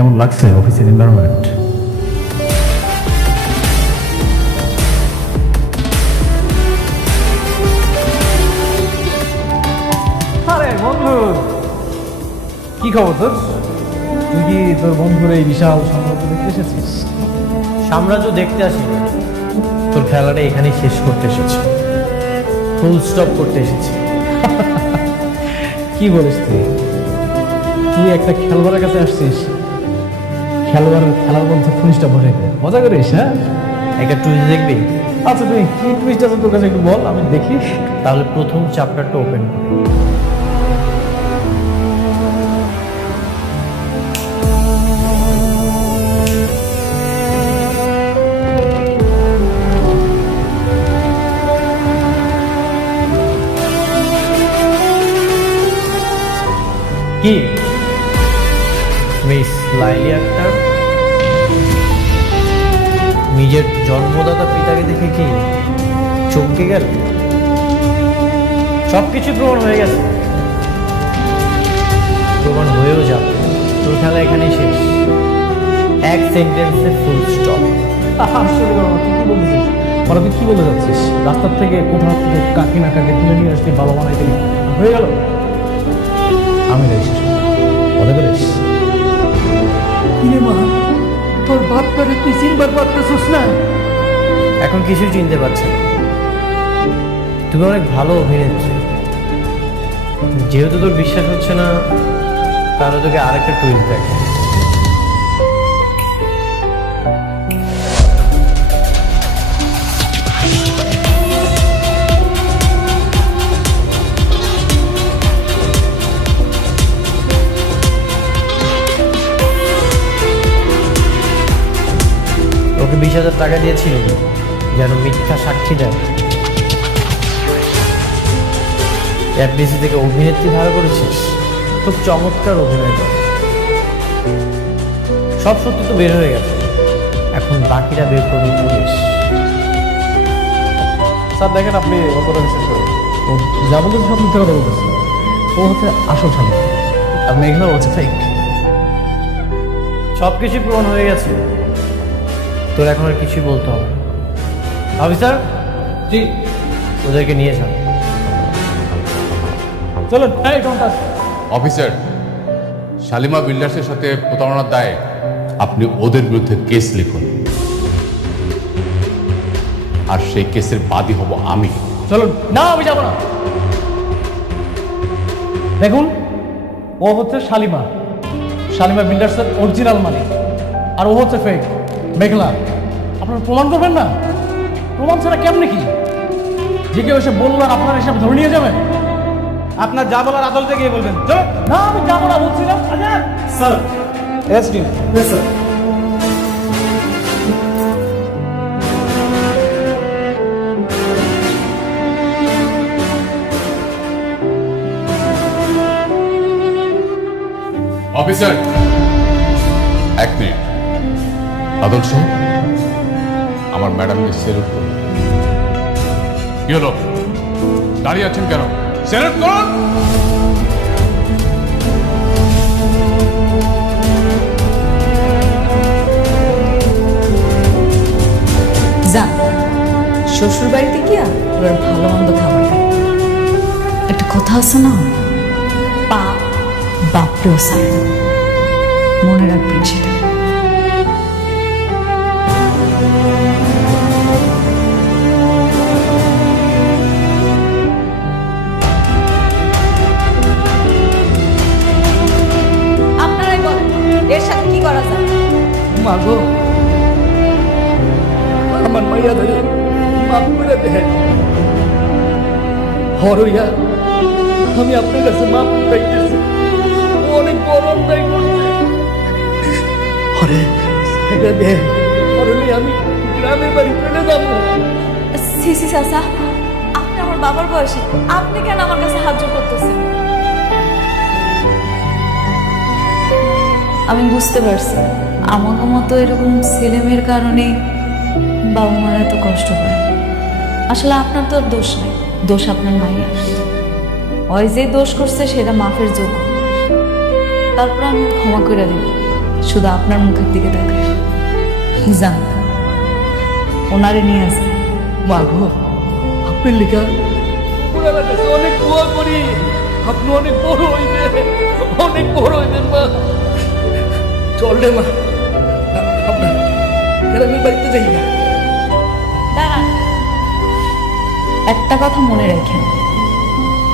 কেমন লাগছে অফিসের এনভায়রনমেন্ট? আরে বন্ধু, কি খবর তোর? তুই কি তোর বন্ধুর এই বিশাল সাম্রাজ্য দেখতে এসেছিস? সাম্রাজ্য দেখতে আসি, তোর খেলাটা এখানেই শেষ করতে এসেছি, ফুল স্টপ করতে এসেছি। কি বলিস তুই? তুই একটা খেলোয়াড়ের কাছে আসছিস, খেলার মধ্যে ফুলিশটা ভরে দে, মজা করিস? হ্যাঁ, একটা টুইস্ট দেখবি? আচ্ছা তুই কি টুইস্ট আছে তোর কাছে একটু বল, আমি দেখি। তাহলে প্রথম চ্যাপ্টারটা ওপেন করি। কি মিস লাইলি আক্তার নিজের জন্মদাতা পিতাকে দেখে কি চমকে গেল? সবকিছু প্রমাণ হয়ে গেছে, প্রমাণ হয়েও যাবে। তোর খেলা এখানেই শেষ, এক সেন্টেন্সে ফুল স্টপ। আশ্চর্য ব্যাপার, তুই কি বলছিস? মানে তুই কি বলতে যাচ্ছিস? রাস্তার থেকে কোথাও থেকে কাকি না কাকে তুলে নিয়ে আসলি, ভালো বানাই দিলি, হয়ে গেল? আমি রয়েছি, মজা করিস? কিরে মা, তোর বাপটারে তুই চিনবার পারতেছিস না? এখন কিছুই চিনতে পারছি না। তুমি অনেক ভালো অভিনেত্রী, যেহেতু তোর বিশ্বাস হচ্ছে না, তাহলে তোকে আরেকটা টুইস্ট দেখে। ওকে 20,000 টাকা দিয়েছিল যেন মিথ্যা সাক্ষী দেয়। এফবিসি থেকে অভিনেত্রী ভাড়া করেছিস, খুব চমৎকার অভিনয় করে। সব সত্যি তো বের হয়ে গেছে, এখন বাকিটা বের করবি পুলিশ। স্যার দেখেন, আপনি ওর কথা বিশ্বাস করেন, ও যা বলতেছে সব মিথ্যা কথা বলতেছে। ও হচ্ছে আসল স্বামী, আর মেঘনা হচ্ছে ফেক। সব কিছুই প্রমাণ হয়ে গেছে, তোর এখন আর কিছুই বলতে হবে না। অফিসার, জি ওদেরকে নিয়ে যান। চলুন। এই কোনটা? অফিসার, শালিমা বিল্ডার্সের সাথে প্রতারণার দায়ে আপনি ওদের বিরুদ্ধে কেস লিখুন, আর সেই কেসের বাদী হব আমি। চলুন। না, আমি যাবো না। দেখুন, ও হচ্ছে শালিমা বিল্ডার্সের অরিজিনাল মালিক, আর ও হচ্ছে ফেক মেঘলা। আপনারা প্রমাণ করবেন না? প্রমাণ ছাড়া কেমনে কি যে কেউ এসে বললো আর আপনারা এসে ধরে নিয়ে যাবেন? আপনার যা বলার আদালতে গিয়ে বলবেন। চলো। না, আমি যাবো না বলছিলাম। Azad sir, SD sir. Officer, এক মিনিট। আদল সাহেব, আমার ম্যাডামকে সেলুট করুন। কি হলো, দাঁড়িয়ে আছেন কেন? সেলুট করুন। যান, শ্বশুর বাড়িতে গিয়া এবার ভালো মন্দ খাবার খাই। একটা কথা আছে না, পাপ বাপরেও সারে না। মনে রাখবেন সেটা। আপনারাই বলেন, এর সাথে কি করা যায়? মাগো, আমার মাইয়া ধরে মাফ করে দেন। হরইয়া আমি আপনার কাছে মাফ চাইতেছি, ও অনেক বড় অন্যায় করছে। হরে এটা দেন, হরলে আমি গ্রামের বাড়ি চলে যাবো। সিসি চাচা, আপনি আমার বাবার বয়সী, আপনি কেন আমার কাছে হাত জোড় করতেছেন? আমি বুঝতে পারছি আমার মতো এরকম ছেলেমেয়ের কারণে বাবা মারা এত কষ্ট পায়। আসলে আপনার তো আর দোষ নেই, দোষ আপনার মায়ের। ওই যে দোষ করছে সেটা মাফের যোগ্য, তারপর আমি ক্ষমা করে দিব। শুধু আপনার মুখের দিকে তাকায়। যান, ওনারে নিয়ে আসেন। মা গো, আপনার লেখা উপরওয়ালার কাছে অনেক দোয়া করি, আপনি অনেক বড় হইবেন, অনেক বড় হইবেন মা। চল রে মা, আমরা গ্রামের বাড়িতে যাই না। দাঁড়ান, একটা কথা মনে রাখেন,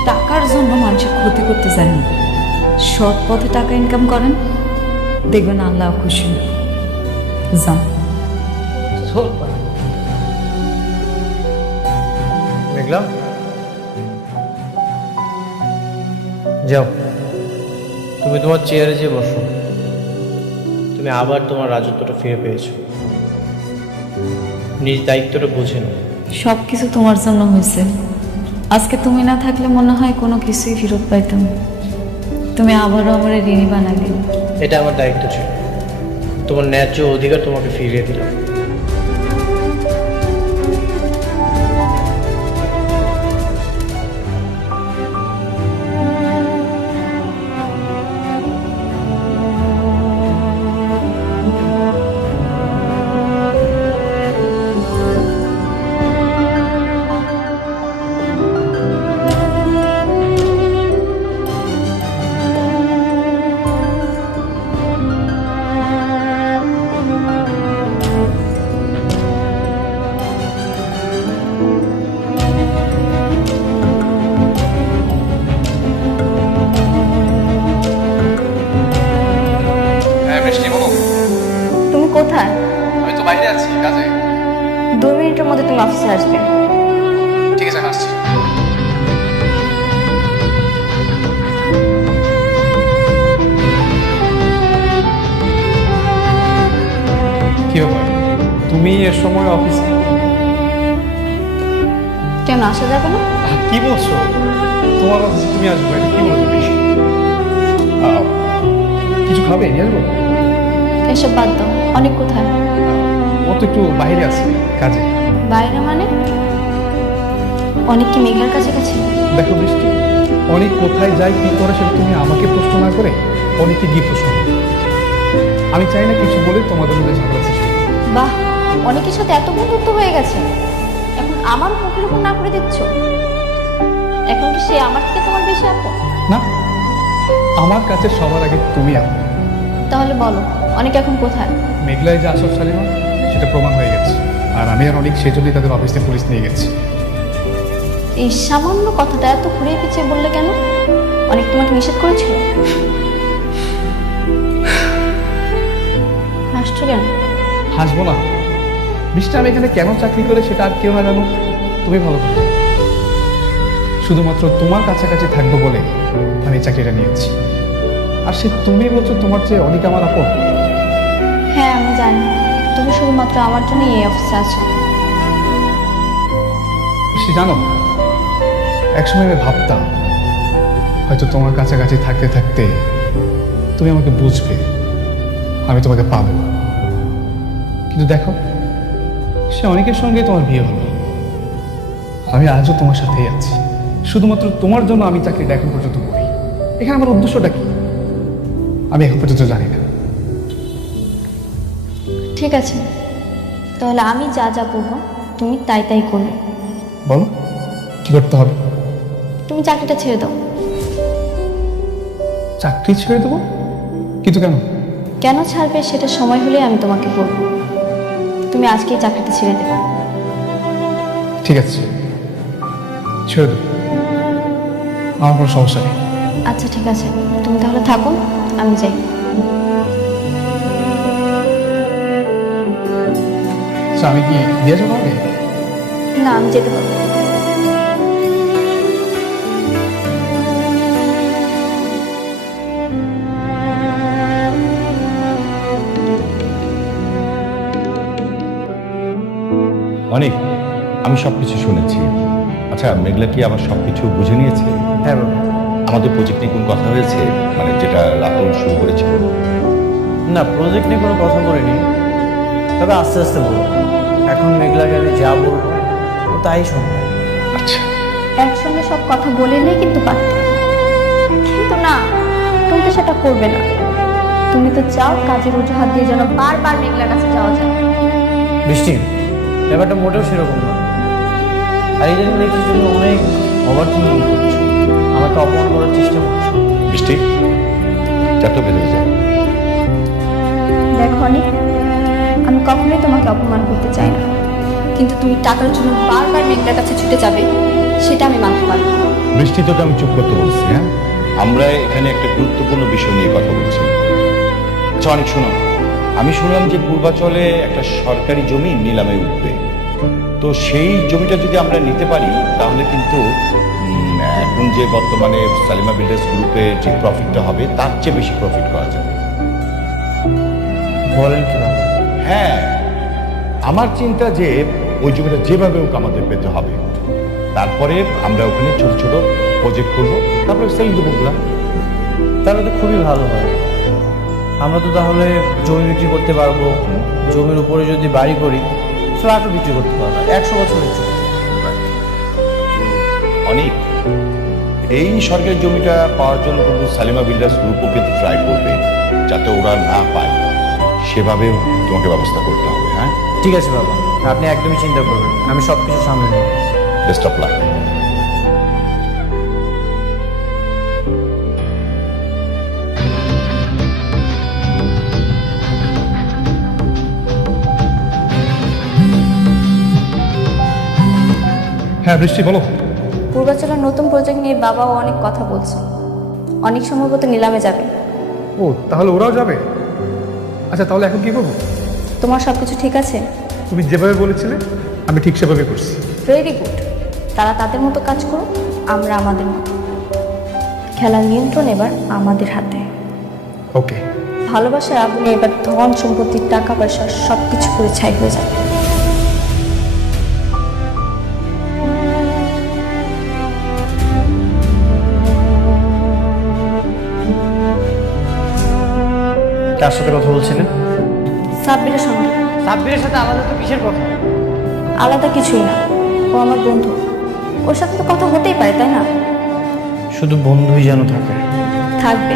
টাকার জন্য মানুষের ক্ষতি করতে চান না। সৎ পথে টাকা ইনকাম করেন, দেখবেন আল্লাহ খুশি হবে। যান। চল মা। মেঘলা, যাও তুমি তোমার চেয়ারে যেয়ে বসো। তুমি আবার তোমার রাজত্বটা ফিরে পেয়েছো, নিজ দায়িত্বটা বুঝে নাও। সব কিছু তোমার জন্য হয়েছে। আজকে তুমি না থাকলে মনে হয় কোনো কিছুই ফেরত পাইতাম না। তুমি আবারও আমার ঋণী বানালে। এটা আমার দায়িত্ব ছিল, তোমার ন্যায্য অধিকার তোমাকে ফিরিয়ে দিলাম। হ্যাঁ বৃষ্টি, বলো। তুমি কোথায়? আমি তো বাইরে আছি কাজে। 2 মিনিটের মধ্যে তুমি অফিসে আসবে। ঠিক আছে, আমি আসছি। কি ব্যাপার, তুমি এর সময় অফিসে? কেন আসা যাবে না? কি বলছো? তোমার অফিসে তুমি আসবে, এটা কি বলছো বেশি? কিছু খাবে, নিয়ে আসবো? এসব বাদ দাও। অনেক কোথায়? ও তো একটু বাইরে আছে কাজে। বাইরে মানে? অনেক কি মেঘলার কাছাকাছি? দেখো বৃষ্টি, অনেক কোথায় যায় কি করে সেটা তুমি আমাকে প্রশ্ন না করে অনেকে গিয়ে প্রশ্ন করো। আমি চাই না কিছু বলে তোমাদের মধ্যে ঝগড়া সৃষ্টি হোক। বাহ, অনেকের সাথে এত বন্ধুত্ব হয়ে গেছে, এখন আমার মুখের উপর না করে দিচ্ছ। এখন কি সে আমার থেকে তোমার বেশি আপন? না, আমার কাছে সবার আগে তুমি আমার। তাহলে বলো, অনেক এখন কোথায়? মেঘলায় যে আসল শালিমা সেটা প্রমাণ হয়ে গেছে, আর আমি আর অনেক সেই জন্যই তাদের অফিসে পুলিশ নিয়ে গেছি। এই সামান্য কথাটা এত ঘুরিয়ে পিছিয়ে বললে কেন? অনেক তোমাকে নিষেধ করেছিল? হাসছো কেন? হাসবো না বৃষ্টি, আমি এখানে কেন চাকরি করে সেটা আর কেউ না জানো, তুমি ভালো করো। শুধুমাত্র তোমার কাছাকাছি থাকবো বলে আমি এই চাকরিটা নিয়েছি। আর সে তুমি বলছো তোমার চেয়ে অনেক আমার আপন। হ্যাঁ আমি জানি, তুমি শুধুমাত্র আমার জন্য এই অফিসে আছো। সে জানো, একসময় আমি ভাবতাম হয়তো তোমার কাছাকাছি থাকতে থাকতে তুমি আমাকে বুঝবে, আমি তোমাকে পাবো। কিন্তু দেখো, সে অনেকের সঙ্গে তোমার বিয়ে হলো। আমি আজও তোমার সাথেই আছি, শুধুমাত্র তোমার জন্য আমি চাকরিটা এখন পর্যন্ত করি। এখানে আমার উদ্দেশ্যটা কি আমি এখন পর্যন্ত জানি না। ঠিক আছে, তাহলে আমি যা যা বলবো তুমি তাই তাই করবে। বলো কি করতে হবে? তুমি চাকরিটা ছেড়ে দাও। চাকরি ছেড়ে দেবো? কিন্তু কেন? কেন ছাড়বে সেটা সময় হলে আমি তোমাকে বলবো। তুমি আজকেই চাকরিটা ছেড়ে দেবে। ঠিক আছে, ছেড়ে দেবো, আমার কোনো সমস্যা নেই। আচ্ছা ঠিক আছে, তুমি তাহলে থাকো, আমি যাই। আচ্ছা, আমি কি দিয়ে যাবো আগে? না, আমি যেতে পারবো। অনেক, আমি সবকিছু শুনেছি। আচ্ছা, মেঘলা কি আমার সবকিছু বুঝে নিয়েছে? হ্যাঁ বাবা। আমাদের প্রজেক্ট নিয়ে কোনো কথা হয়েছে, মানে যেটা রাতুল শুরু করেছিল? না, প্রজেক্ট নিয়ে কোনো কথা বলিনি, তবে আস্তে আস্তে বলবো। এখন মেঘলাকে আমি যা বলবো ও তাই শুনবে। আচ্ছা, একসঙ্গে সব কথা বলিলেই কিন্তু পারতে, কিন্তু না, তুমি তো সেটা করবে না। তুমি তো চাও কাজের অজুহাত দিয়ে যেন বারবার মেঘলার কাছে যাওয়া যায়। বৃষ্টি, ব্যাপারটা মোটেও সেরকম না। আর এই জন্য দেখছি তুমি অনেক ওভার থিঙ্কিং করছো, আমাকে অপমান করার চেষ্টা করছো। বৃষ্টি, চারটা বেজে যায়। দেখো অনেক, আমি কখনোই তোমাকে অপমান করতে চাই না, কিন্তু তুমি টাকার জন্য বারবার মেঘলার কাছে ছুটে যাবে সেটা আমি মানতে পারবো না। বৃষ্টি, তোকে আমি চুপ করতে বলছি। হ্যাঁ, আমরা এখানে একটা গুরুত্বপূর্ণ বিষয় নিয়ে কথা বলছি। আচ্ছা অনেক, শোনো, আমি শুনলাম যে পূর্বাচলে একটা সরকারি জমি নিলামে উঠবে। তো সেই জমিটা যদি আমরা নিতে পারি তাহলে কিন্তু এখন যে বর্তমানে সালিমা বিল্ডার্স গ্রুপে যে প্রফিটটা হবে তার চেয়ে বেশি প্রফিট করা যাবে। বলেন কি না? হ্যাঁ, আমার চিন্তা যে ওই জমিটা যেভাবে হোক আমাদের পেতে হবে। তারপরে আমরা ওখানে ছোট ছোট প্রজেক্ট করবো, তারপরে সেল দেবো ওগুলা। তাহলে তো খুবই ভালো হয়। আমরা তো তাহলে জমি বিক্রি করতে পারবো, জমির উপরে যদি বাড়ি করি ফ্ল্যাটও বিক্রি করতে পারবো 100 বছরের জন্য। অনেক, এই সরকারি জমিটা পাওয়ার জন্য কিন্তু সালিমা বিল্ডার্স গ্রুপও কিন্তু ট্রাই করবে, যাতে ওরা না পায় সেভাবে তোমাকে ব্যবস্থা করতে হবে। হ্যাঁ, ঠিক আছে বাবা, আপনি একদমই চিন্তা করবেন, আমি সব কিছু সামলে নেব। Best of luck. হ্যাঁ বৃষ্টি, বলো। পূর্বাচলের নতুন প্রজেক্ট নিয়ে বাবাও অনেক কথা বলছে, অনেক সম্ভবত নিলামে যাবে। ও, তাহলে ওরাও যাবে? আচ্ছা, তাহলে এখন কি করবো? তোমার সব কিছু ঠিক আছে? তুমি যেভাবে বলেছিলে আমি ঠিক সেভাবে করছি। Very good. তারা তাদের মতো কাজ করুক, আমরা আমাদের মতো। খেলার নিয়ন্ত্রণ এবার আমাদের হাতে। ওকে। ভালোবাসার আগুনে এবার ধন সম্পত্তি টাকা পয়সা সব কিছু করে ছাই হয়ে যাবে। কার সাথে কথা বলছিলেন? সাব্বিরের সঙ্গে। সাব্বিরের সাথে আলাদা তো কিসের কথা? আলাদা কিছুই না, ও আমার বন্ধু, ওর সাথে তো কথা হতেই পারে, তাই না? শুধু বন্ধুই যেন থাকে। থাকবে।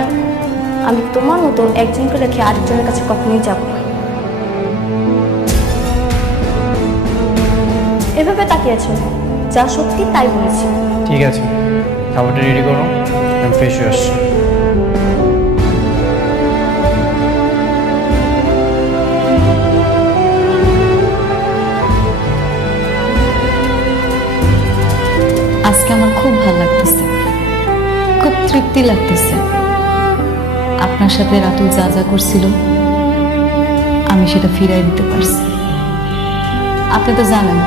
আমি তোমার মতো একজনকে রেখে আরেকজনের কাছে কখনোই যাব না। এভাবে তাকিয়েছো, যা সত্যি তাই বলেছি। ঠিক আছে, খাবারটা রেডি করো, আমি ফ্রেশ হয়ে আসছি। আজকে আমার খুব ভালো লাগতেছে, খুব তৃপ্তি লাগতেছে। আপনার সাথে রাতুল যা যা করছিল আমি সেটা ফিরাই দিতে পারছি। আপনি তো জানেন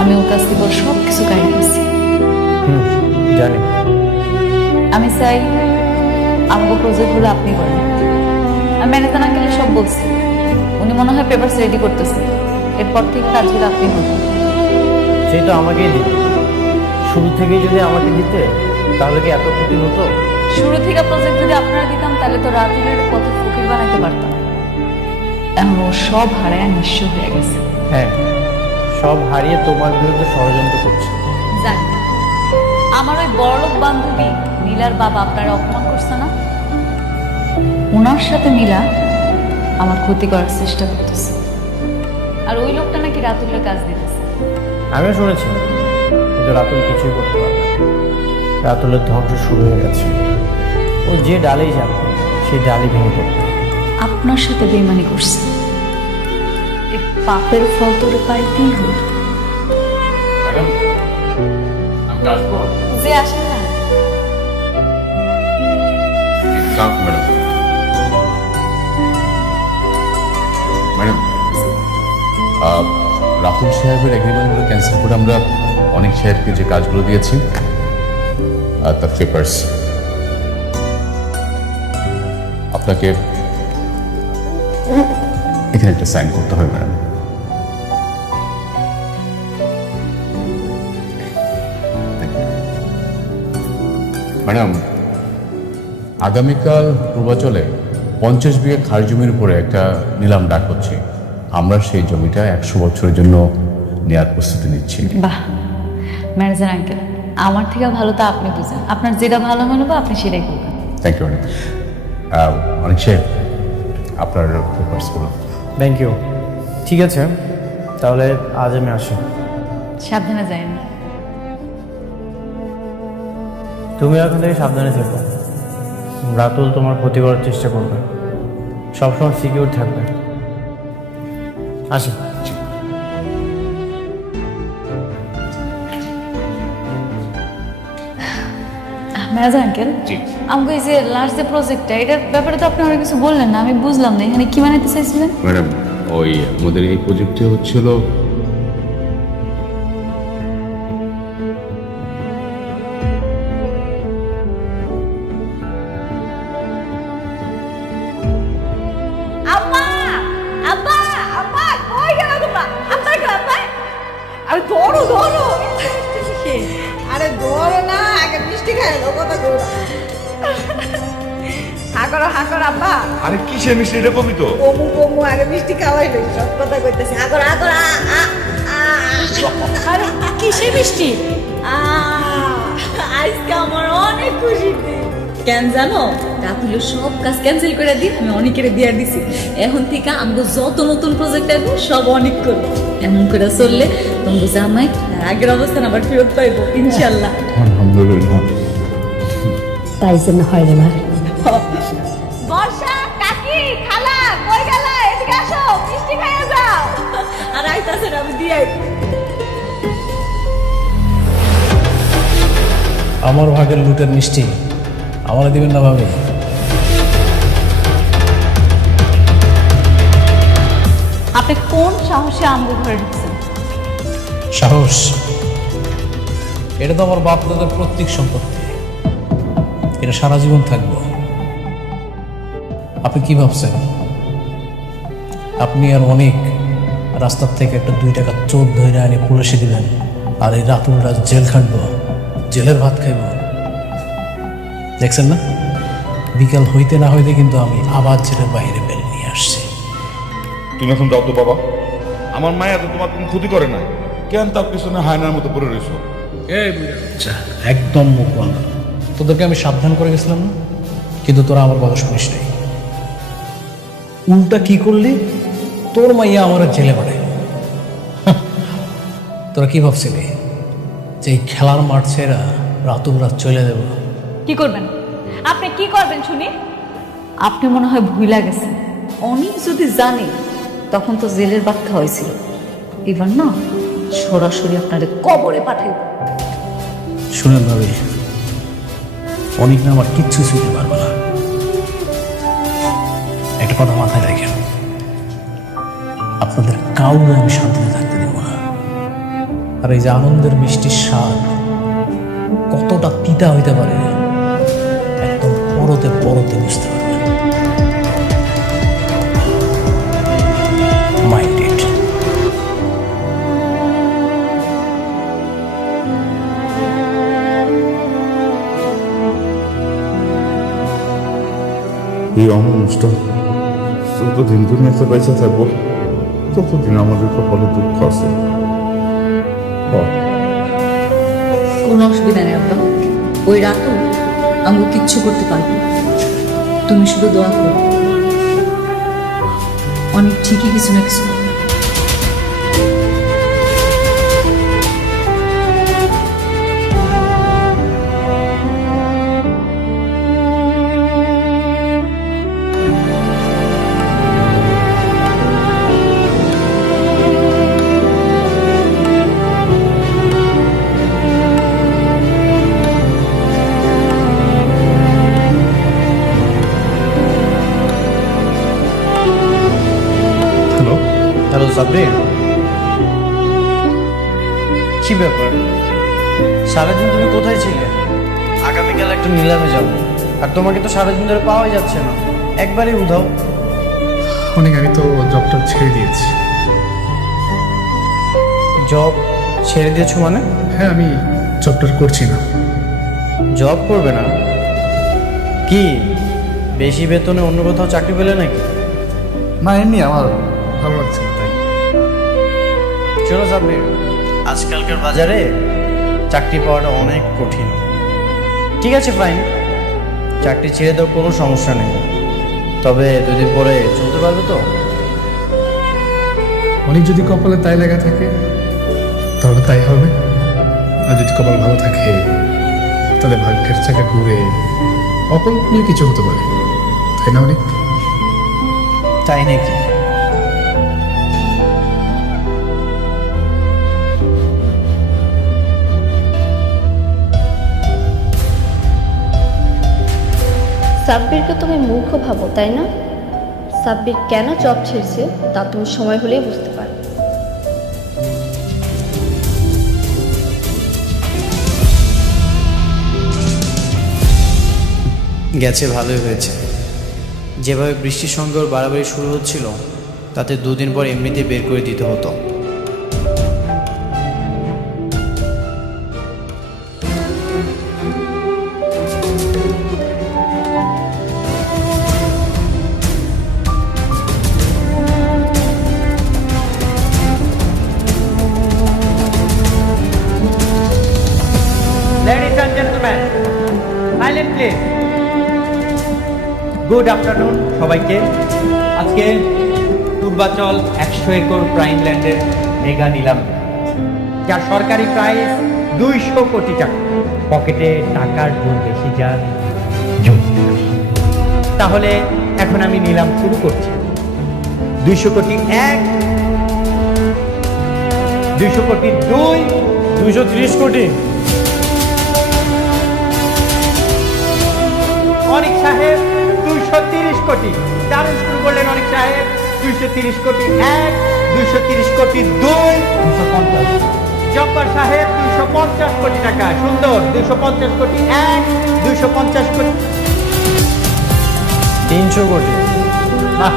আমি ওর কাছ থেকে ওর সব কিছু কাহিয়ে নিয়েছি। জানি। আমি চাই আমাকে প্রজেক্টগুলো আপনি করেন। আমি ম্যানেজার আঙ্কেলে সব বলছি, উনি মনে হয় পেপারস রেডি করতেছে। এরপর থেকে কাজগুলো আপনি করবেন। সেই তো আমাকেই দিতে, শুরু থেকেই যদি আমাকে দিতে তাহলে কি এত ক্ষতি হতো? শুরু থেকে প্রজেক্ট যদি আপনারা দিতাম তাহলে তো রাতুলের কত ফকির বানাইতে পারতাম। এখন ও সব হারায় নিঃস্ব হয়ে গেছে। হ্যাঁ, সব হারিয়ে তোমার বিরুদ্ধে ষড়যন্ত্র করছে। জানি আমার ওই বড়লোক বান্ধবী নীলার বাবা আপনারা অপমান করছে না, ওনার সাথে নীলা আমার ক্ষতি করার চেষ্টা করতেছে। আর ওই লোকটা নাকি রাতুলের কাজ দিতেছে। আমিও শুনেছি, কিন্তু রাতুল কিছুই করতে পারে না। রাতুলের ধ্বংস শুরু হয়ে গেছে। ও যে ডালেই যাবে সেই ডালই ভেঙে পড়বে। আপনার সাথে বেইমানি করছে, এর পাপের ফল তোরে পাইতেই হল। ম্যাডাম, আমি আসবো? যে আসেন না। ম্যাডাম, ম্যাডাম, রাতুল সাহেবের এগ্রিমেন্টগুলো ক্যান্সেল করে আমরা অনেক সাহেবকে যে কাজগুলো দিয়েছি তার পেপার্স আপনাকে এখানে একটা সাইন করতে হবে ম্যাডাম। ম্যাডাম, আগামীকাল পূর্বাচলে 50 বিঘা খাস জমির উপরে একটা নিলাম ডাক হচ্ছে। আমরা সেই জমিটা 100 বছরের জন্য নেওয়ার প্রস্তুতি নিচ্ছি। বাহ, ম্যানেজার আঙ্কেল, আমার থেকে ভালো তো আপনি বুঝেন। আপনার যেটা ভালো মনে হবে আপনি সেটাই করবেন। থ্যাংক ইউ অনেক। অনেক সাহেব, আপনার পেপারসগুলো। Thank you. ঠিক আছে, তাহলে আজ আমি আসি। সাবধানে যাই না। তুমি এখন থেকে সাবধানে থেকো। রাতুল তোমার ক্ষতি করার চেষ্টা করবে, সবসময় সিকিউর থাকবে। আসি। মেরাজ আঙ্কেল, আমাকে এই যে লাস্ট যে প্রজেক্টটা, এটার ব্যাপারে তো আপনি অনেক কিছু বললেন না, আমি বুঝলাম না এখানে কি বানাইতে চাইছিলেন। ম্যাডাম, ওই আমাদের এই প্রজেক্টটি হচ্ছিল আম্মা আব্বা আব্বা কই গেল তোমরা? আব্বা গো আব্বা, আরে ধরো ধরো, আরে ধরো না, আগে মিষ্টি খাই দাও, কথা করো হা করো আব্বা। আরে কিসের মিষ্টি এটা কবি তো? কমু কমু, আগে মিষ্টি খাওয়াই লই, সব কথা কইতেছি। হা করো আরে কিসের মিষ্টি? আজকে আমার অনেক খুশি দিন। কেন জানো, রাতুলের সব কাজ ক্যান্সেল করে দিই, আমি অনেকের বিয়ার দিছি। এখন থেকে আমাকে যত নতুন প্রজেক্ট আসবে সব অনেক করবো। এমন করে চললে তোমাকে জামাই আগের অবস্থান আবার ফেরত পাইবো ইনশাল্লাহ। আলহামদুলিল্লাহ। তাই জন্য হয় না। বর্ষা কাকি খালা কই গেলা? এদিকে আসো, মিষ্টি খাইয়া যাও। আর আইতাছে না, আমি দিয়ে আমার ভাগের লুটের মিষ্টি আমার দিবেন না ভাবি? আপনি কোন সাহসে আমগো ঘরে ঢুকছেন? সাহস? এটা তো আমার বাপ দাদার প্রত্যেক সম্পত্তি, এটা সারা জীবন থাকবো। আপনি কি ভাবছেন আপনি আর অনেক রাস্তার থেকে একটা 2 টাকা চোর ধরে আনি পুলিশে দিবেন, আর এই রাতুল রাত জেল খাটবো, জেলের ভাত খাইব? দেখছেন না, বিকাল হইতে না হইতে কিন্তু আমি আবার জেলের বাইরে বের নিয়ে আসছি। তুমি এখন যাও তো বাবা, আমার মায়া তো তোমার কোনো ক্ষতি করে না, কেন তার পিছনে হায়নার মতো পড়ে রয়েছো? আচ্ছা, একদম মুখ বন্ধ। তোদেরকে আমি সাবধান করে গেছিলাম না, কিন্তু তোরা আমার কথা শুনিস নাই। উল্টা কি করলি? তোর মাইয়া আমার জেলে পাঠাই। তোরা কি ভাবছিলি যে এই খেলার মাঠ ছেড়া রাতুল রাত চলে দেব? কি করবেন আপনি? কি করবেন শুনি? আপনি মনে হয় ভুইলা গেছেন, অনেক যদি জানে তখন তো জেলের ভাত খাওয়াইছিল, এবার না সরাসরি আপনাদের কবরে পাঠাইব। শুনেন ভাবি, অনেক না আমার কিচ্ছু শুনতে পারবো না। একটা কথা মাথায় রাখেন, আপনাদের কাউকে আমি শান্তিতে থাকতে দেব না। আর এই যে আনন্দের মিষ্টির স্বাদ কতটা তিতা হইতে পারে একদম পরতে পরতে বুঝতে পারবেন। মাইন্ডেড। এই অমানুষটা যতদিন দুনিয়াতে বেঁচে থাকবো ততদিন আমাদের কপালে দুঃখ আছে। কোনো অসুবিধা নেই আব্বা, ওই রাতও আমি কিচ্ছু করতে পারবো না। তুমি শুধু দোয়া করো, অনেক ঠিকই কিছু না কিছু হবে। হ্যালো সাব্বির, কি ব্যাপার? সারাদিন তুমি কোথায় ছিলে? আগামীকাল একটা নিলামে যাব, আর তোমাকে তো সারাদিন ধরে পাওয়াই যাচ্ছে না, একবারই উধাও। অনেক আগে তো জবটা ছেড়ে দিয়েছি। জব ছেড়ে দিয়েছো মানে? হ্যাঁ, আমি জবটা করছি না। জব করবে না? কি বেশি বেতনে অন্য কোথাও চাকরি পেলে নাকি? না, এমনি আমার ভালো লাগছে না তাই। চলো সাব্বির, আজকালকার বাজারে চাকরি পাওয়াটা অনেক কঠিন। ঠিক আছে ফাইন, চাকরি ছেড়ে দাও, কোনো সমস্যা নেই, তবে 2 দিন পরে চলতে পারবে তো? অনেক যদি কপালে তাই লেখা থাকে তাহলে তাই হবে, আর যদি কপাল ভালো থাকে তাহলে ভাগ্যের চাকা ঘুরে অকল্পনীয় কিছু হতে পারে, তাই না অনেক? তাই নাকি? সাব্বিরকে তুমি মূর্খ ভাবো তাই না? সাব্বির কেন জব ছেড়েছে তা তুমি সময় হলেই বুঝতে পারবে। গেছে ভালোই হয়েছে। যেভাবে বৃষ্টির সঙ্গে ওর বাড়াবাড়ি শুরু হচ্ছিল তাতে 2 দিন পর এমনিতে বের করে দিতে হতো। Ladies and gentlemen, silent please. Good afternoon সবাইকে। আজকে পূর্বাচল 100 একর প্রাইম ল্যান্ডের মেগা নিলাম, যার সরকারি প্রাইস 200 কোটি টাকা। পকেটে টাকার জোর বেশি যার জমি। তাহলে এখন আমি নিলাম শুরু করছি। 200 কোটি 1, 200 কোটি 2, 230 কোটি। অনিক সাহেব 230 কোটি। দারুণ শুরু করলেন অনিক সাহেব। 230 কোটি 1, 230 কোটি 2, 250। জব্বার সাহেব 250 কোটি টাকা। সুন্দর। 250 কোটি 1, 250 কোটি 300 কোটি। বাহ,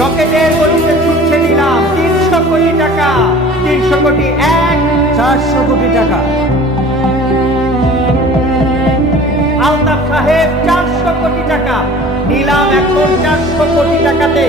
রকেটের গতিতে ছুটছে নিলাম। 300 কোটি টাকা। 300 কোটি 1, 400 কোটি টাকা। আলতাফ সাহেব 400 কোটি টাকা। নিলাম এখন 400 কোটি টাকাতে।